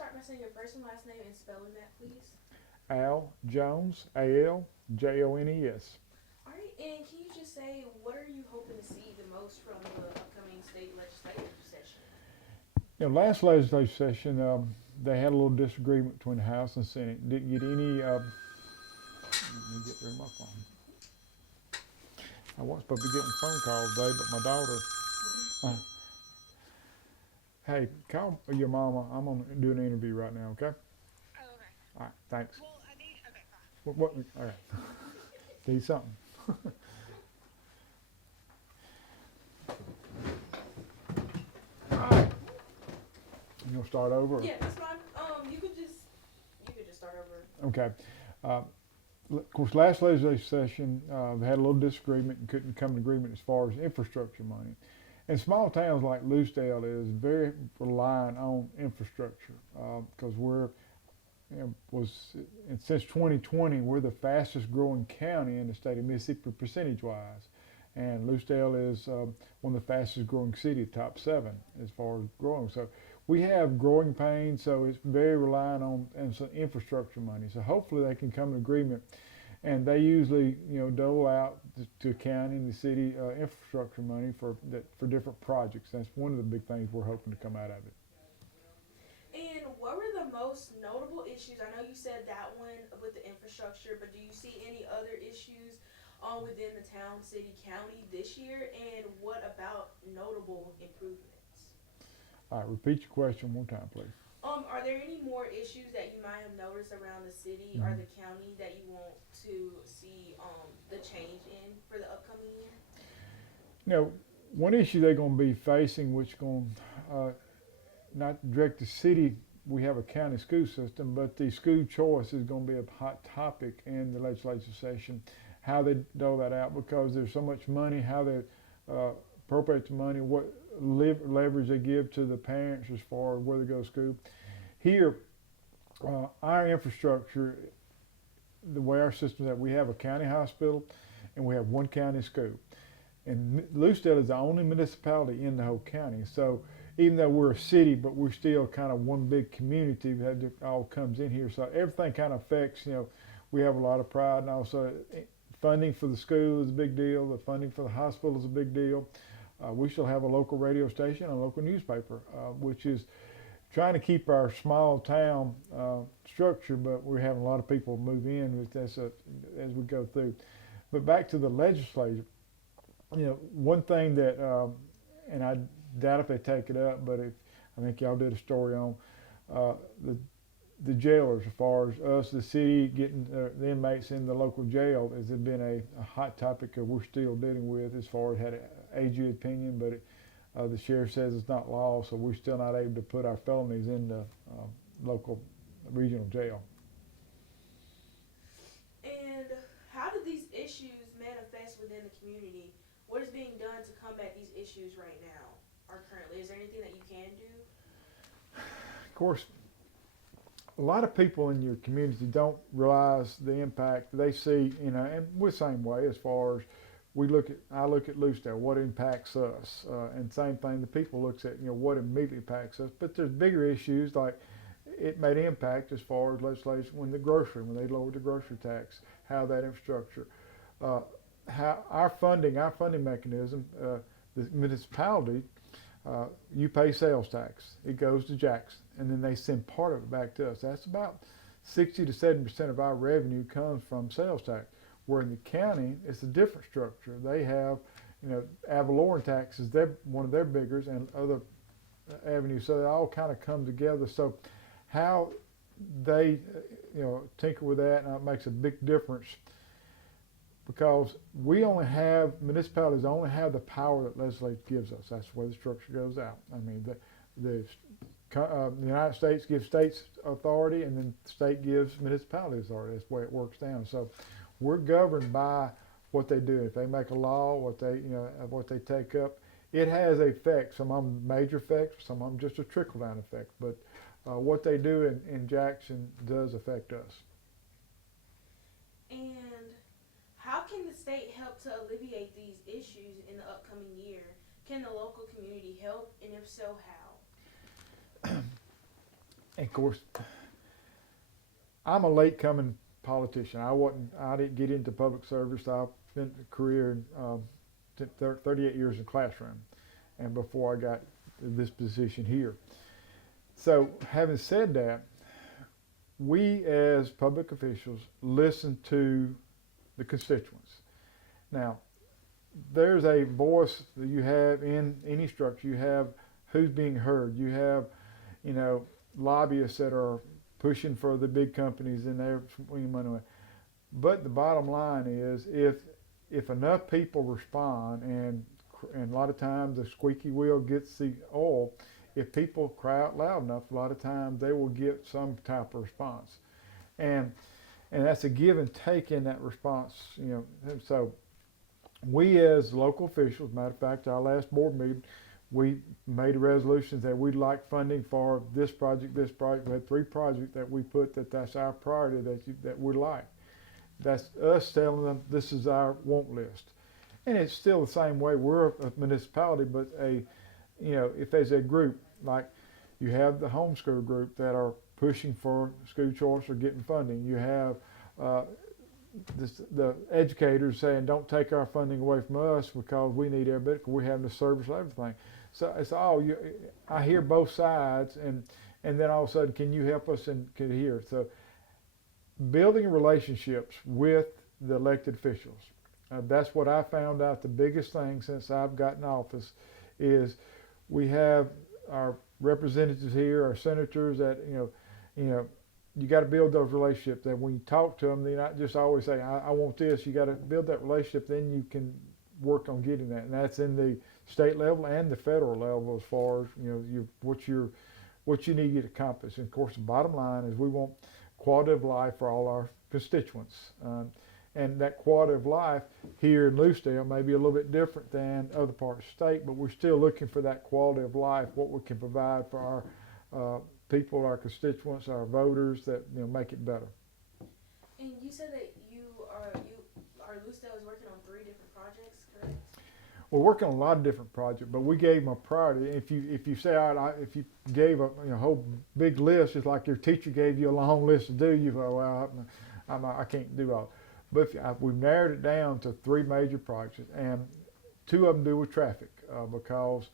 start by saying your first and last name and spelling that, please? Al Jones, ALJONES. All right, and can you just say what are you hoping to see the most from the upcoming state legislative session? Last legislative session, they had a little disagreement between the House and Senate. Didn't get any. Let me get rid of my phone. I wasn't supposed to be getting phone calls today, but my daughter. Uh, hey, call your mama. I'm gonna do an interview right now. Okay. Oh, okay. All right. Thanks. Well, I need. Okay, fine. What? All right. Do something. All right. You gonna start over? Yeah, that's fine. You could just start over. Okay. Uh, of course, last legislative session, they had a little disagreement and couldn't come to agreement as far as infrastructure money. And small towns like Lucedale is very reliant on infrastructure because and since 2020, we're the fastest growing county in the state of Mississippi percentage-wise. And Lucedale is one of the fastest growing cities, top 7 as far as growing. So we have growing pains, so it's very reliant on some infrastructure money. So hopefully they can come to agreement, and they usually dole out to county and the city infrastructure money for different projects. That's one of the big things we're hoping to come out of it. And what were the most notable issues? I know you said that one with the infrastructure, but do you see any other issues within the town, city, county this year? And what about notable improvements? All right, repeat your question one time, please. Are there any more issues that you might have noticed around the city or the county that you want to see the change in for the upcoming year? One issue they're going to be facing, which going not direct the city. We have a county school system, but the school choice is going to be a hot topic in the legislative session. How they dole that out, because there's so much money. How they appropriate the money, what leverage they give to the parents as far as where they go to school. Here, our infrastructure, the way our system is that we have a county hospital and we have one county school. And Lucedale is the only municipality in the whole county. So even though we're a city, but we're still kind of one big community that all comes in here. So everything kind of affects, we have a lot of pride, and also funding for the school is a big deal. The funding for the hospital is a big deal. We still have a local radio station, a local newspaper, which is trying to keep our small town structure, but we're having a lot of people move in with this as we go through. But back to the legislature, one thing that, and I doubt if they take it up, but I think y'all did a story on the jailers, as far as us, the city, getting the inmates in the local jail, has been a hot topic that we're still dealing with as far as had an AG opinion, but the sheriff says it's not law, so we're still not able to put our felonies in the local regional jail. And how do these issues manifest within the community? What is being done to combat these issues right now or currently? Is there anything that you can do? Of course, a lot of people in your community don't realize the impact they see, and we're the same way as far as I look at Lucedale, what impacts us, and same thing, the people looks at, what immediately impacts us. But there's bigger issues like it made impact as far as legislation when they lowered the grocery tax, how that infrastructure, how our funding mechanism, the municipality, you pay sales tax, it goes to Jackson, and then they send part of it back to us. That's about 60 to 70% of our revenue comes from sales tax. Where in the county, it's a different structure. They have, ad valorem taxes, they're one of their biggers, and other avenues. So they all kind of come together. So how they, tinker with that, and it makes a big difference, because municipalities only have the power that legislature gives us. That's the way the structure goes out. I mean, the United States gives states authority, and then the state gives municipalities authority. That's the way it works down. So we're governed by what they do. If they make a law, what they take up, it has effects. Some of them major effects, some of them just a trickle-down effect. But what they do in Jackson does affect us. And how can the state help to alleviate these issues in the upcoming year? Can the local community help, and if so, how? And of course, I'm a late coming politician. I didn't get into public service. I spent a career, 38 years in classroom, and before I got this position here. So having said that, we as public officials listen to the constituents. Now, there's a voice that you have in any structure. You have who's being heard. You have, lobbyists that are pushing for the big companies and they're swinging money away. But the bottom line is, if enough people respond, and a lot of times the squeaky wheel gets the oil, if people cry out loud enough, a lot of times they will get some type of response. And that's a give and take in that response, And so we as local officials, matter of fact, our last board meeting, we made a resolution that we'd like funding for this project. We had 3 projects that we put that's our priority that we like. That's us telling them this is our want list. And it's still the same way. We're a municipality, but if there's a group, like you have the homeschool group that are pushing for school choice or getting funding. You have the educators saying, don't take our funding away from us because we need every bit, because we're having to service everything. So it's I hear both sides, and then all of a sudden, can you help us and can hear? So building relationships with the elected officials. That's what I found out the biggest thing since I've gotten office is we have our representatives here, our senators that, you got to build those relationships. That when you talk to them, they're not just always saying, I want this. You got to build that relationship, then you can work on getting that. And that's in the state level and the federal level as far as, what you need to accomplish. And of course, the bottom line is we want quality of life for all our constituents. And that quality of life here in Lucedale may be a little bit different than other parts of the state, but we're still looking for that quality of life, what we can provide for our people, our constituents, our voters, that make it better. And you said that Lucedale is working on 3 different projects, correct? We're working on a lot of different projects, but we gave them a priority. If you say, if you gave a whole big list, it's like your teacher gave you a long list to do, you go, well, I can't do all. But we've narrowed it down to 3 major projects, and 2 of them do with traffic because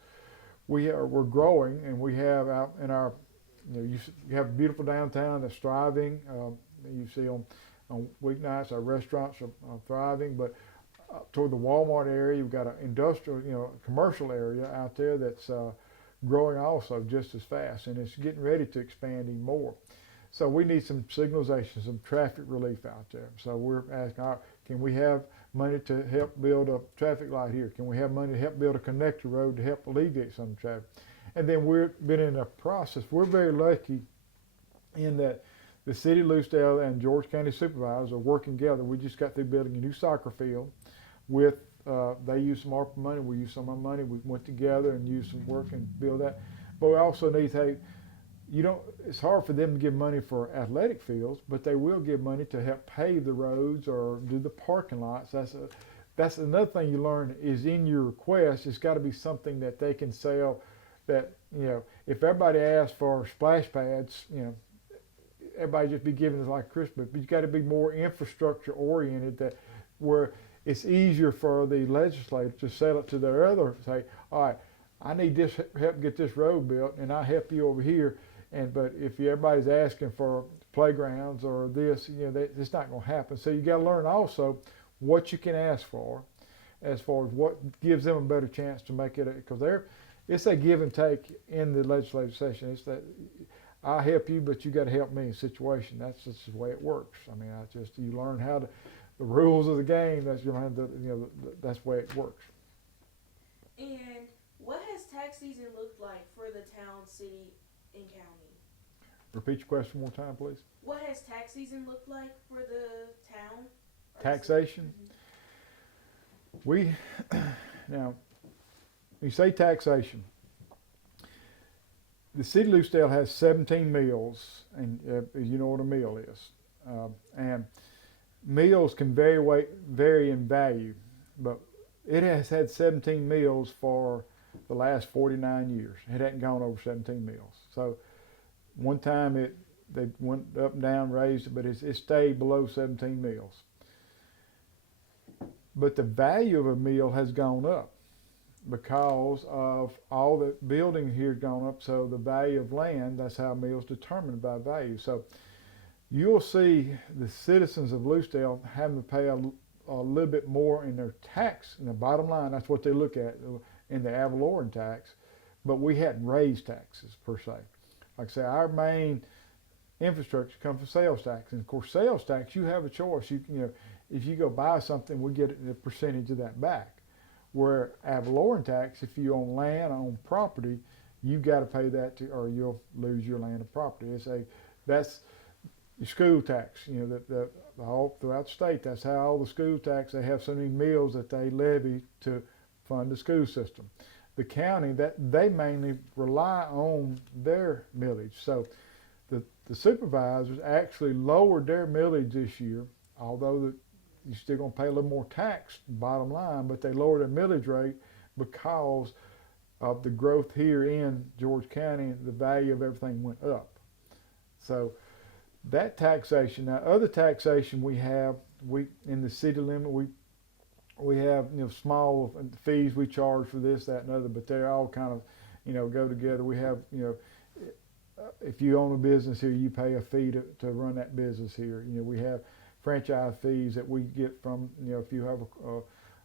we're growing, and we have out in our, you have a beautiful downtown that's thriving. You see on weeknights our restaurants are thriving, but toward the Walmart area, you've got an industrial, commercial area out there that's growing also just as fast, and it's getting ready to expand even more. So we need some signalization, some traffic relief out there. So we're asking, can we have money to help build a traffic light here? Can we have money to help build a connector road to help alleviate some traffic? And then we've been in a process. We're very lucky in that the city of Lucedale and George County supervisors are working together. We just got through building a new soccer field with, they used some ARPA money, we used some of our money. We went together and used some work and build that. But we also need to, it's hard for them to give money for athletic fields, but they will give money to help pave the roads or do the parking lots. That's another thing you learn is in your request, it's got to be something that they can sell. That if everybody asks for splash pads, everybody just be giving us like Christmas. But you got to be more infrastructure oriented, that where it's easier for the legislature to sell it to their other. Say, all right, I need this help get this road built, and I help you over here. But if everybody's asking for playgrounds or this, it's not going to happen. So you got to learn also what you can ask for, as far as what gives them a better chance to make it, because it's a give and take in the legislative session. It's that I help you, but you got to help me situation. That's just the way it works. I mean, you learn how to, the rules of the game. That's that's the way it works. And what has tax season looked like for the town, city, and county? Repeat your question one more time, please. What has tax season looked like for the town? Taxation. Now, you say taxation. The city of Lucedale has 17 mills, and you know what a mill is. And mills can vary in value, but it has had 17 mills for the last 49 years. It hadn't gone over 17 mills. So One time they went up and down, raised it, but it stayed below 17 mills. But the value of a mill has gone up because of all the building here has gone up. So the value of land, that's how mills determined by value. So you'll see the citizens of Lucedale having to pay a little bit more in their tax. In the bottom line, that's what they look at in the ad valorem tax. But we hadn't raised taxes per se. Like I say, our main infrastructure comes from sales tax, and of course, sales tax, you have a choice. You know, if you go buy something, we get a percentage of that back. Where ad valorem tax, if you own land, own property, you got to pay that or you'll lose your land and property. That's your school tax. You know, all throughout the state, that's how all the school tax. They have so many mills that they levy to fund the school system. The county, that they mainly rely on their millage. So the supervisors actually lowered their millage this year, although you're still going to pay a little more tax, bottom line, but they lowered their millage rate because of the growth here in George County. The value of everything went up. So that taxation. Now, other taxation we in the city limit, we have, you know, small fees we charge for this, that, and other, but they're all kind of, you know, go together. We have, you know, if you own a business here, you pay a fee to run that business here. You know, we have franchise fees that we get from, you know, if you have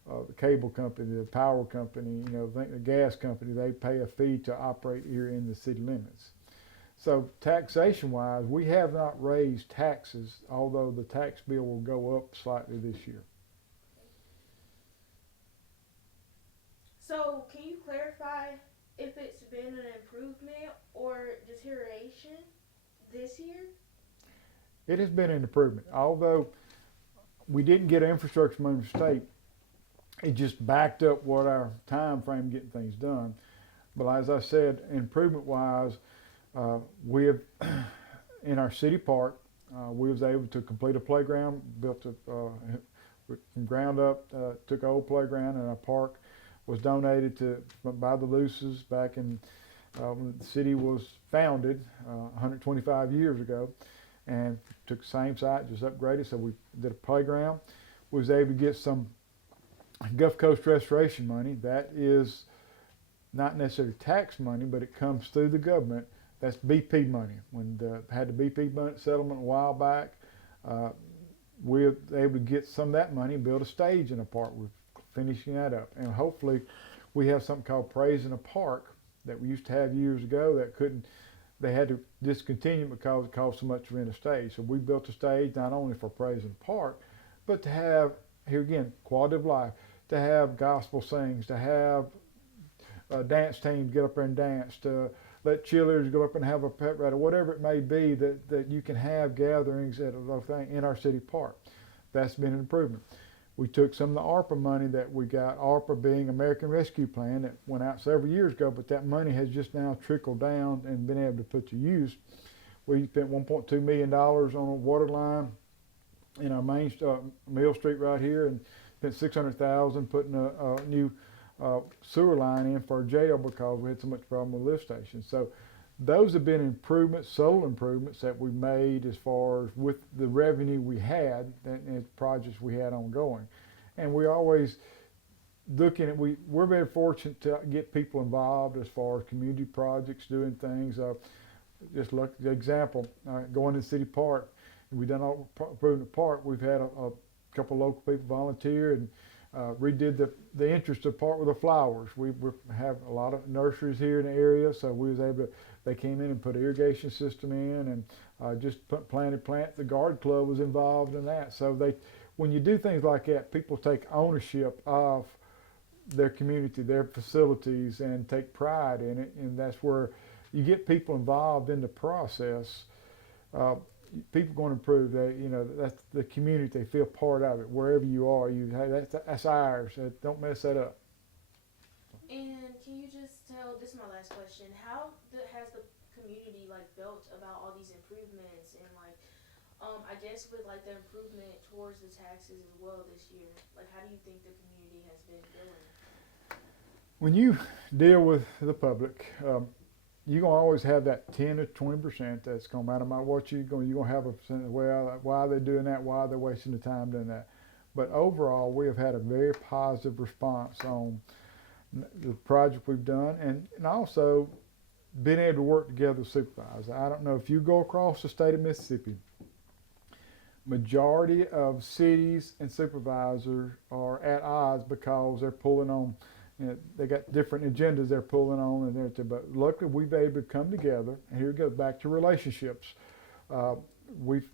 a cable company, the power company, you know, the gas company, they pay a fee to operate here in the city limits. So taxation-wise, we have not raised taxes, although the tax bill will go up slightly this year. So can you clarify if it's been an improvement or deterioration this year? It has been an improvement. Although we didn't get infrastructure money from the state, it just backed up what our time frame getting things done. But as I said, improvement-wise, we have, in our city park, we was able to complete a playground, built from ground up, took an old playground, and our park was donated by the Luces back in when the city was founded 125 years ago, and took the same site, just upgraded. So we did a playground. We was able to get some Gulf Coast restoration money. That is not necessarily tax money, but it comes through the government. That's BP money. When had the BP settlement a while back, we were able to get some of that money and build a stage in a park. We're finishing that up, and hopefully we have something called Praise in a Park that we used to have years ago that they had to discontinue because it cost so much to rent a stage. So we built a stage not only for Praise in the Park, but to have, here again, quality of life, to have gospel sings, to have dance teams get up there and dance, to let cheerleaders go up and have a pep rally, whatever it may be that you can have gatherings in our city park. That's been an improvement. We took some of the ARPA money that we got, ARPA being American Rescue Plan, that went out several years ago, but that money has just now trickled down and been able to put to use. We spent $1.2 million on a water line in our main Mill Street right here, and spent $600,000 putting a new sewer line in for our jail because we had so much problem with lift stations. So those have been improvements, subtle improvements that we made as far as with the revenue we had and projects we had ongoing. And we always looking at, we're very fortunate to get people involved as far as community projects, doing things. Just look the example, going to the city park. We've done all improving the park. We've had a couple local people volunteer and redid the entrance to the park with the flowers. We have a lot of nurseries here in the area, so we was able to, they came in and put an irrigation system in and just planted plants. The garden club was involved in that. So when you do things like that, people take ownership of their community, their facilities, and take pride in it, and that's where you get people involved in the process. People going to improve. That's the community. They feel part of it wherever you are. That's ours. Don't mess that up. And can you just tell? This is my last question. How has the community felt about all these improvements and I guess with the improvement towards the taxes as well this year? How do you think the community has been feeling? When you deal with the public, you're gonna always have that 10 to 20% that's gonna matter about what you're gonna have a percent of, well, why are they doing that? Why are they wasting the time doing that? But overall, we have had a very positive response on the project we've done, and also being able to work together with supervisors. I don't know if you go across the state of Mississippi, majority of cities and supervisors are at odds because they're pulling on, they got different agendas they're pulling on and everything. But luckily we've been able to come together, and here it goes back to relationships. We've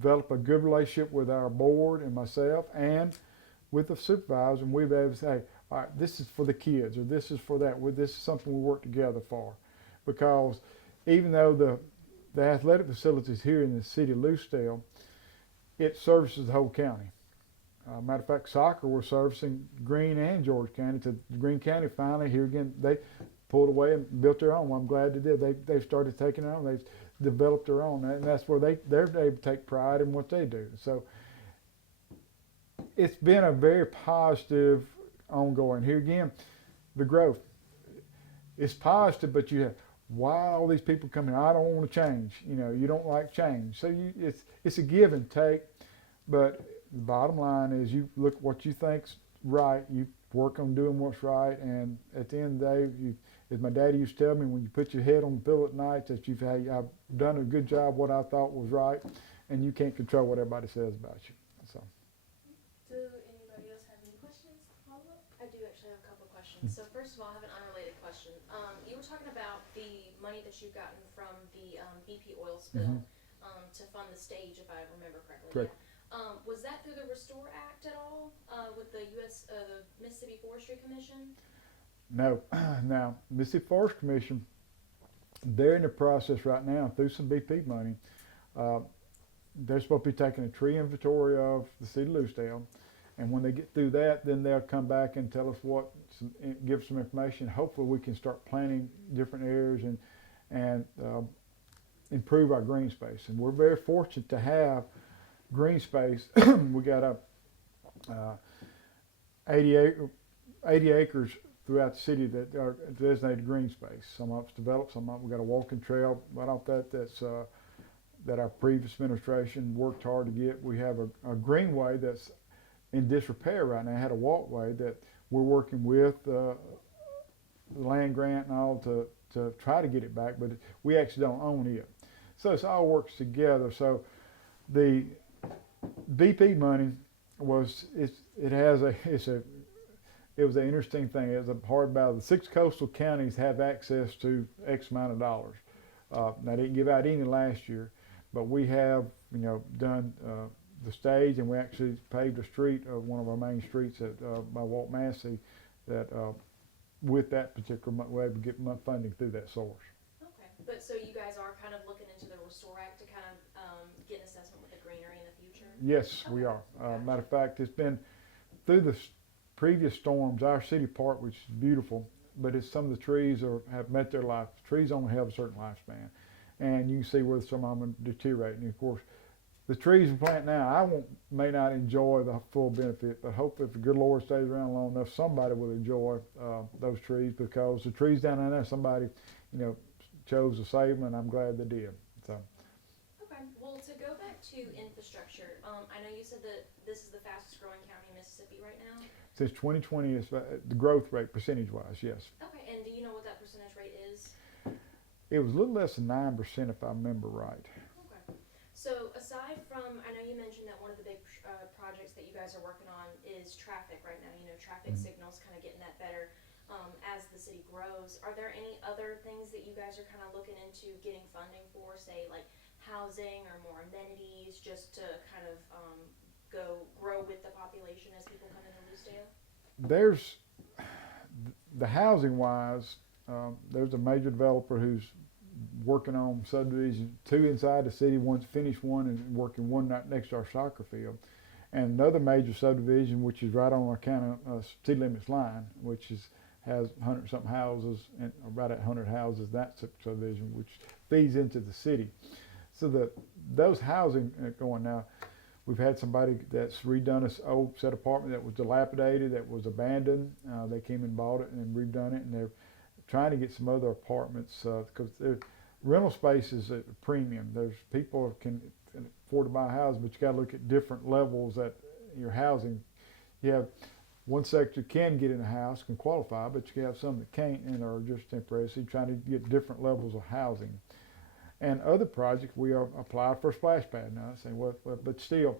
developed a good relationship with our board and myself and with the supervisor, and we've been able to say, all right, this is for the kids, or this is for that, this is something we work together for. Because even though the athletic facilities here in the city of Lucedale, it services the whole county. Matter of fact, soccer we're servicing Greene and George County. To Greene County finally, here again, they pulled away and built their own. Well, I'm glad they did. They've started taking it on. They've developed their own, and that's where they're able to take pride in what they do. So it's been a very positive ongoing. Here again, the growth. It's positive, but you have, why all these people come here? I don't want to change. You don't like change. So it's a give and take. But the bottom line is, you look at what you think's right. You work on doing what's right. And at the end of the day, as my daddy used to tell me, when you put your head on the pillow at night, that I've done a good job, what I thought was right, and you can't control what everybody says about you. So. Do anybody else have any questions to follow up? I do actually have a couple of questions. So first of all, I have an unrelated question. You were talking about the money that you've gotten from the BP oil spill to fund the stage, if I remember correctly. Correct. Yeah. Was that through the Restore Act at all with the the Mississippi Forestry Commission? No. Now, Mississippi Forest Commission, they're in the process right now through some BP money. They're supposed to be taking a tree inventory of the city of Lucedale. And when they get through that, then they'll come back and tell us give some information. Hopefully we can start planting different areas and improve our green space. And we're very fortunate to have green space. We got 80 acres throughout the city that are designated green space. Some of it's developed, some of it we got a walking trail right off that our previous administration worked hard to get. We have a greenway that's in disrepair right now. I had a walkway that we're working with the land grant and all to try to get it back, but we actually don't own it. So it all works together. So the BP money it was an interesting thing. It was a hard battle. The 6 coastal counties have access to X amount of dollars. Now, they didn't give out any last year, but we have done the stage, and we actually paved a street, one of our main streets by Walt Massey, that with that particular, we're able to get funding through that source. Okay, but so you guys are kind of looking into the Restore Act to kind of get an assessment with the greenery in the future? Yes, okay. We are. Matter of fact, it's been through the previous storms, our city park, which is beautiful, but some of the trees have met their life. Trees only have a certain lifespan, and you can see where some of them are deteriorating. And of course, the trees we plant now, may not enjoy the full benefit, but hopefully if the good Lord stays around long enough, somebody will enjoy those trees, because the trees down there, somebody, chose to save them, and I'm glad they did. So. Okay. Well, to go back to infrastructure, I know you said that this is the fastest growing county in Mississippi right now. Since 2020, is the growth rate, percentage-wise, yes. Okay. And do you know what that percentage rate is? It was a little less than 9%, if I remember right. So aside from, I know you mentioned that one of the big projects that you guys are working on is traffic right now. Traffic signals, kind of getting that better as the city grows. Are there any other things that you guys are kind of looking into getting funding for, say like housing or more amenities, just to kind of grow with the population as people come into Lucedale? There's the housing wise. There's a major developer who's working on subdivision 2 inside the city, finished one and working one right next to our soccer field, and another major subdivision which is right on our county city limits line, which has 100-something houses, and right at 100 houses, that subdivision, which feeds into the city. So those housing going now, we've had somebody that's redone this old set apartment that was dilapidated, that was abandoned. They came and bought it and redone it, and they're trying to get some other apartments because rental space is at a premium. There's people can afford to buy a house, but you got to look at different levels at your housing. You have one sector can get in a house, can qualify, but you have some that can't and are just temporary. So you're trying to get different levels of housing. And other projects, we are applied for a splash pad now. Saying, well, but still,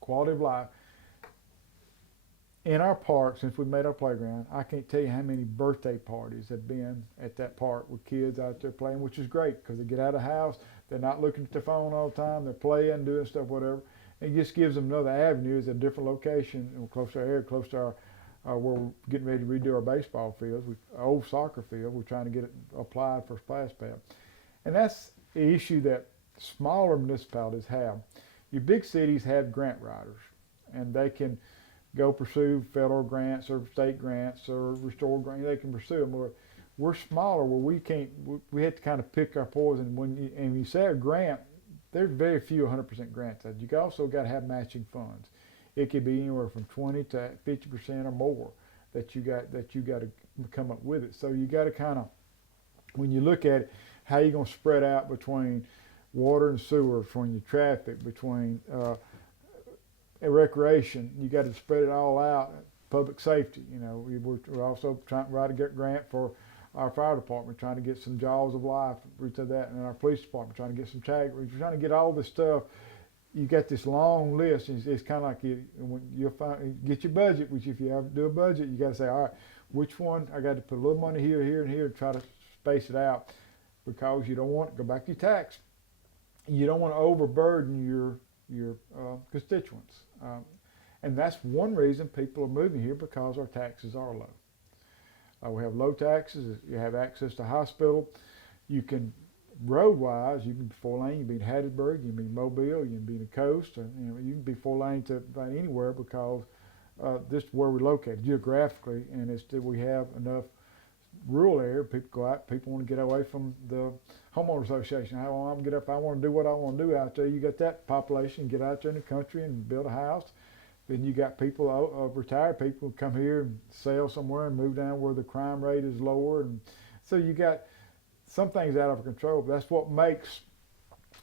quality of life. In our park, since we made our playground, I can't tell you how many birthday parties have been at that park with kids out there playing, which is great because they get out of the house, they're not looking at their phone all the time, they're playing, doing stuff, whatever. It just gives them another avenue. It's a different location, close to our area, close to our where we're getting ready to redo our baseball fields, our old soccer field. We're trying to get it applied for splash pad. And that's the issue that smaller municipalities have. Your big cities have grant writers, and they can go pursue federal grants or state grants or restore grants. They can pursue them. We're smaller where we can't. We have to kind of pick our poison. When you say a grant, there's very few 100% grants. You also got to have matching funds. It could be anywhere from 20 to 50% or more that you got to come up with it. So you got to kind of, when you look at it, how you going to spread out between water and sewer, between your traffic, between recreation. You got to spread it all out. Public safety, we're also trying to write a grant for our fire department, trying to get some jaws of life to that, and our police department trying to get some tag. We're trying to get all this stuff. You got this long list, and it's kind of like when you get your budget. Which if you have to do a budget, you got to say, all right, which one I got to put a little money here, here, and here, and try to space it out, because you don't want to go back to your tax. You don't want to overburden your constituents. And that's one reason people are moving here, because our taxes are low. We have low taxes. You have access to hospital. You can, road-wise, you can be 4-lane. You can be in Hattiesburg. You can be in Mobile. You can be in the coast. Or, you can be 4-lane to about anywhere, because this is where we're located geographically, and it's that we have enough rural area. People go out. People want to get away from the homeowner association. How I want to get up? I want to do what I want to do out there. You got that population. Get out there in the country and build a house. Then you got people, retired people, come here and sell somewhere and move down where the crime rate is lower. And so you got some things out of control. But that's what makes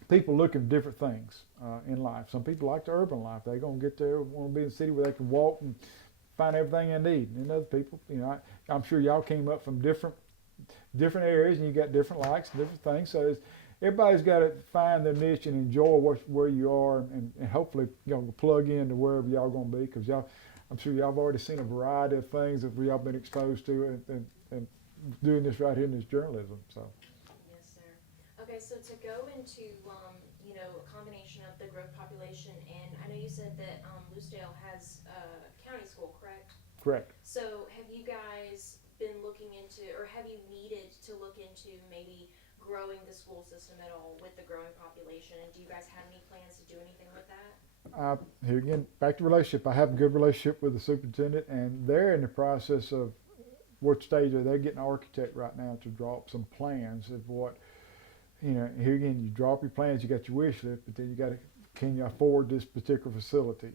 people look at different things in life. Some people like the urban life. They're going to get there, want to be in the city where they can walk and find everything they need. And other people, I'm sure y'all came up from different areas, and you got different likes and different things. So everybody's got to find their niche and enjoy where you are, and hopefully plug into wherever y'all going to be, because I'm sure y'all have already seen a variety of things that y'all been exposed to and doing this right here in this journalism. So. Yes, sir. Okay, so to go into a combination of the growth population, and I know you said that Lucedale has a county school, correct? Correct. So have you guys been looking into, or have you needed to look into maybe growing the school system at all with the growing population, and do you guys have any plans to do anything with that? Here again, back to relationship. I have a good relationship with the superintendent, and they're in the process of what stage they're getting an architect right now to draw up some plans of what, here again, you draw up your plans, you got your wish list, but then you got to, can you afford this particular facility?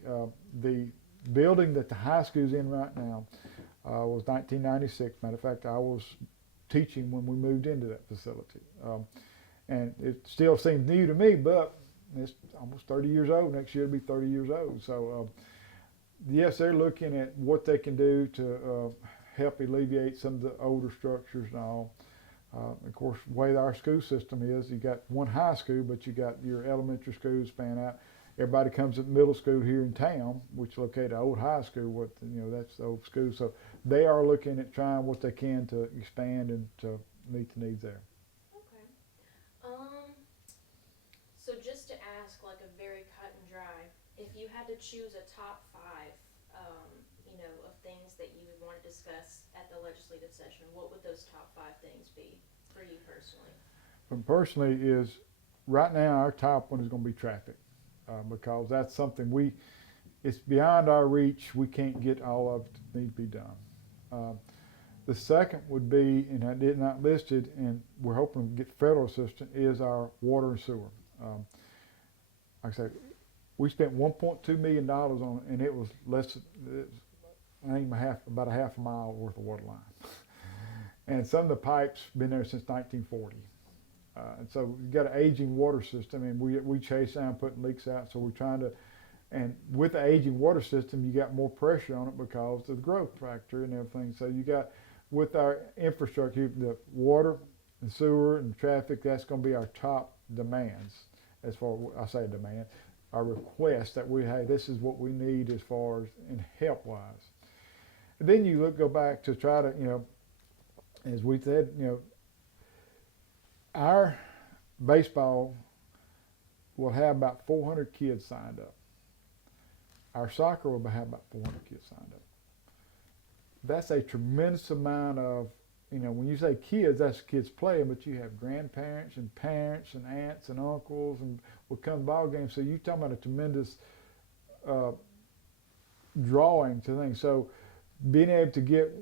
The building that the high school's in right now was 1996. Matter of fact, I was teaching when we moved into that facility. And it still seems new to me, but it's almost 30 years old. Next year it'll be 30 years old. So yes, they're looking at what they can do to help alleviate some of the older structures and all. Of course, the way our school system is, you got one high school, but you got your elementary schools span out. Everybody comes to middle school here in town, which is located at old high school. What that's the old school. So they are looking at trying what they can to expand and to meet the needs there. Okay. So just to ask, like a very cut and dry, if you had to choose a top 5, of things that you would want to discuss at the legislative session, what would those top 5 things be for you personally? Personally, is right now our top one is going to be traffic. Because that's something it's beyond our reach. We can't get all of it that need to be done. The second would be, and I did not listed, and we're hoping to get federal assistance, is our water and sewer. Like I said, we spent $1.2 million on it, and it was about a half a mile worth of water line. and some of the pipes been there since 1940. And so we've got an aging water system, and we chase down putting leaks out. So we're trying to, and with the aging water system, you got more pressure on it because of the growth factor and everything. So you got, with our infrastructure, the water and sewer and traffic, that's going to be our top demands. As far as I say demand, our request that hey, this is what we need as far as in help wise. And then you go back to try to, as we said, our baseball will have about 400 kids signed up. Our soccer will have about 400 kids signed up. That's a tremendous amount of, when you say kids, that's kids playing, but you have grandparents and parents and aunts and uncles and will come to ball games. So you're talking about a tremendous drawing to things. So being able to get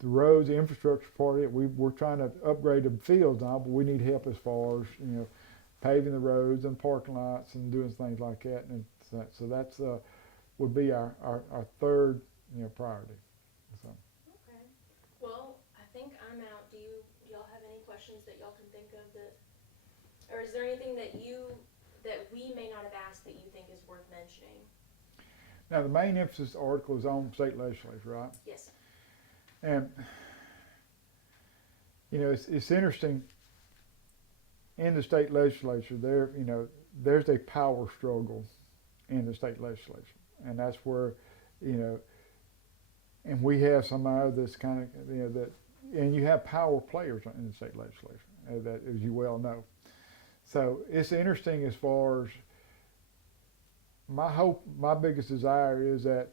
the roads, the infrastructure part of it, we're trying to upgrade the fields now, but we need help as far as paving the roads and parking lots and doing things like that. And so that's would be our third priority. So. Okay. Well, I think I'm out. Do y'all have any questions that y'all can think of or is there anything that we may not have asked that you think is worth mentioning? Now the main emphasis article is on state legislature, right? Yes, sir. And it's interesting in the state legislature there's a power struggle in the state legislature, and that's where and we have somebody that's kind of that, and you have power players in the state legislature, that as you well know. So it's interesting as far as my biggest desire is that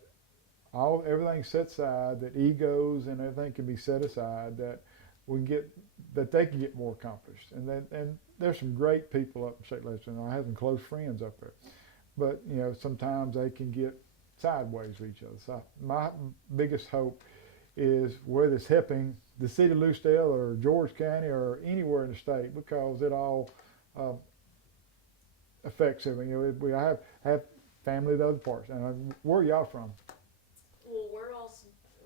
everything's set aside, that egos and everything can be set aside, that they can get more accomplished. And there's some great people up in state legislature. I have some close friends up there, but sometimes they can get sideways with each other. So my biggest hope is whether it's helping the city of Lucedale or George County or anywhere in the state, because it all affects everything. I have family in the other parts. And where are y'all from? Well, we're all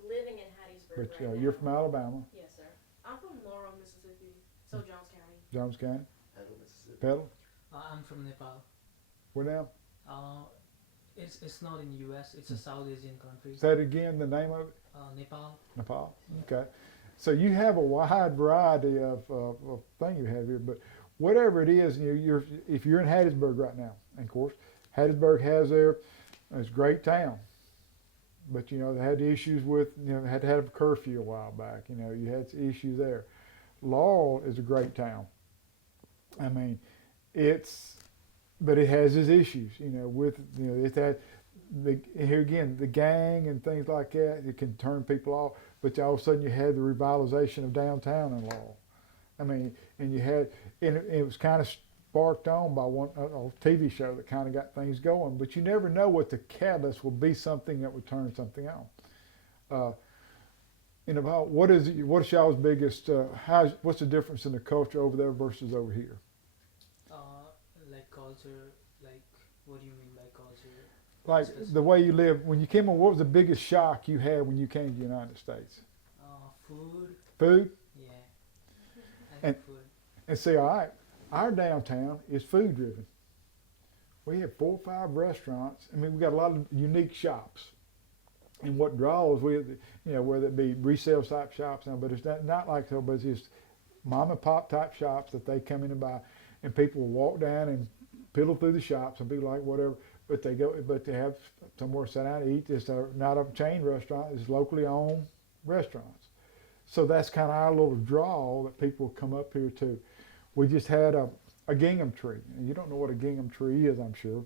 living in Hattiesburg But right now. you're from Alabama. Yes, sir. I'm from Laurel, Mississippi, so Jones County. Jones County. Petal, Mississippi. Petal. I'm from Nepal. Where now? It's not in U.S. It's a South Asian country. Say it again, the name of it? Nepal. Nepal. Okay. So you have a wide variety of thing you have here, but whatever it is, if you're in Hattiesburg right now, and of course, Hattiesburg has it's a great town, but they had issues with, had to have a curfew a while back. You had issues there. Laurel is a great town. I mean, but it has its issues, with, it had, here again, the gang and things like that, it can turn people off, but all of a sudden you had the revitalization of downtown in Laurel. I mean, and it was kind of sparked on by a TV show that kind of got things going, but you never know what the catalyst will be, something that would turn something on. What's y'all's biggest, what's the difference in the culture over there versus over here? Like culture, like what do you mean by culture? Like the way you live, when you came on, what was the biggest shock you had when you came to the United States? Food. Food? Yeah. I like food. And see, all right, our downtown is food driven. We have 4 or 5 restaurants. I mean, we got a lot of unique shops. And what draws, whether it be resale type shops now, but it's not like so, but it's just mom and pop type shops that they come in and buy, and people will walk down and piddle through the shops and be like whatever, but they have somewhere to sit down and eat. It's not a chain restaurant, it's locally owned restaurants. So that's kind of our little draw that people come up here to. We just had a gingham tree, and you don't know what a gingham tree is, I'm sure.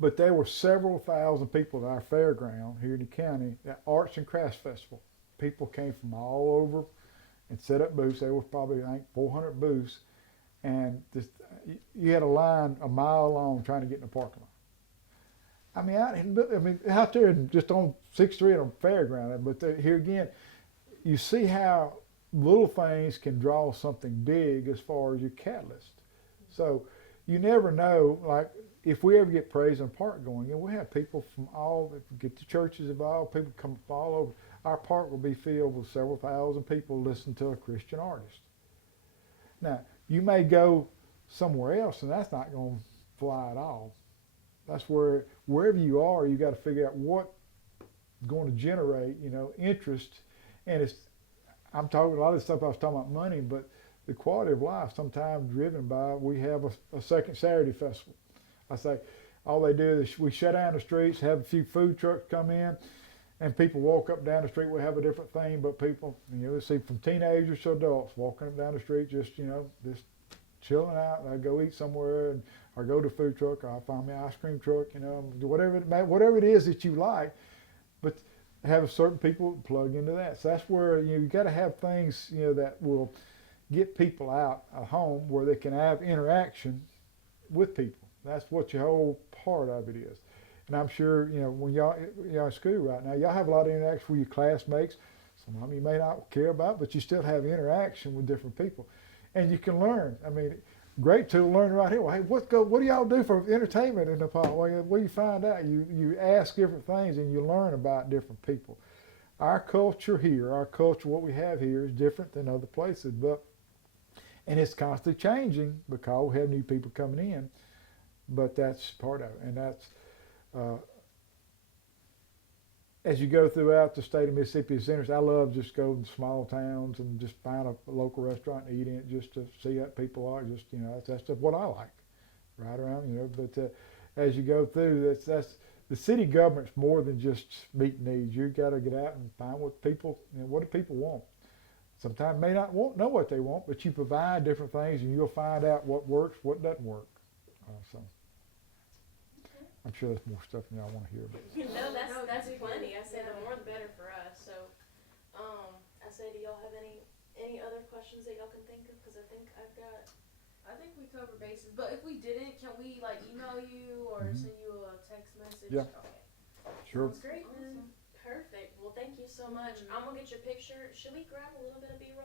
But there were several thousand people at our fairground here in the county at Arts and Crafts Festival. People came from all over and set up booths. There was probably, I think, 400 booths. And you had a line a mile long trying to get in the parking lot. I mean, out there just on 6th Street on fairground. But here again, you see how little things can draw something big as far as your catalyst. So you never know, like, if we ever get Praise in the Park going, we'll have people from get the churches involved, people come from all over. our park will be filled with several thousand people listening to a Christian artist. Now, you may go somewhere else, and that's not going to fly at all. That's where, wherever you are, you got to figure out what's going to generate, interest. And I'm talking a lot of the stuff I was talking about money, but the quality of life sometimes driven by, we have a second Saturday festival. I say, all they do is we shut down the streets, have a few food trucks come in, and people walk up and down the street. We have a different theme, but people, see from teenagers to adults walking up and down the street, just chilling out. I go eat somewhere, or go to a food truck, or I'll find me an ice cream truck, whatever it is that you like. But have certain people plug into that. So that's where you got to have things that will get people out of home where they can have interaction with people. That's what your whole part of it is. And I'm sure when y'all in school right now, y'all have a lot of interaction with your classmates. Some of them you may not care about, but you still have interaction with different people, and you can learn. I mean, great tool to learn right here. Well, hey, what do y'all do for entertainment in the park? Well, what do you find out? You ask different things and you learn about different people. Our culture here, what we have here is different than other places, and it's constantly changing because we have new people coming in. But that's part of it, and that's as you go throughout the state of Mississippi, centers. I love just going to small towns and just find a local restaurant and eat in it just to see what people are. Just that's just what I like, right around. But as you go through, that's the city government's more than just meet needs. You got to get out and find what people, what do people want. Sometimes may not know what they want, but you provide different things, and you'll find out what works, what doesn't work. So. I'm sure there's more stuff than y'all want to hear about. No, that's plenty. I say the more the better for us. So, I say, do y'all have any other questions that y'all can think of? Because I think we cover bases, but if we didn't, can we email you or send you a text message? Yeah. Okay. Sure. Sounds great. awesome. Perfect. Well, thank you so much. I'm gonna get your picture. Should we grab a little bit of B-roll?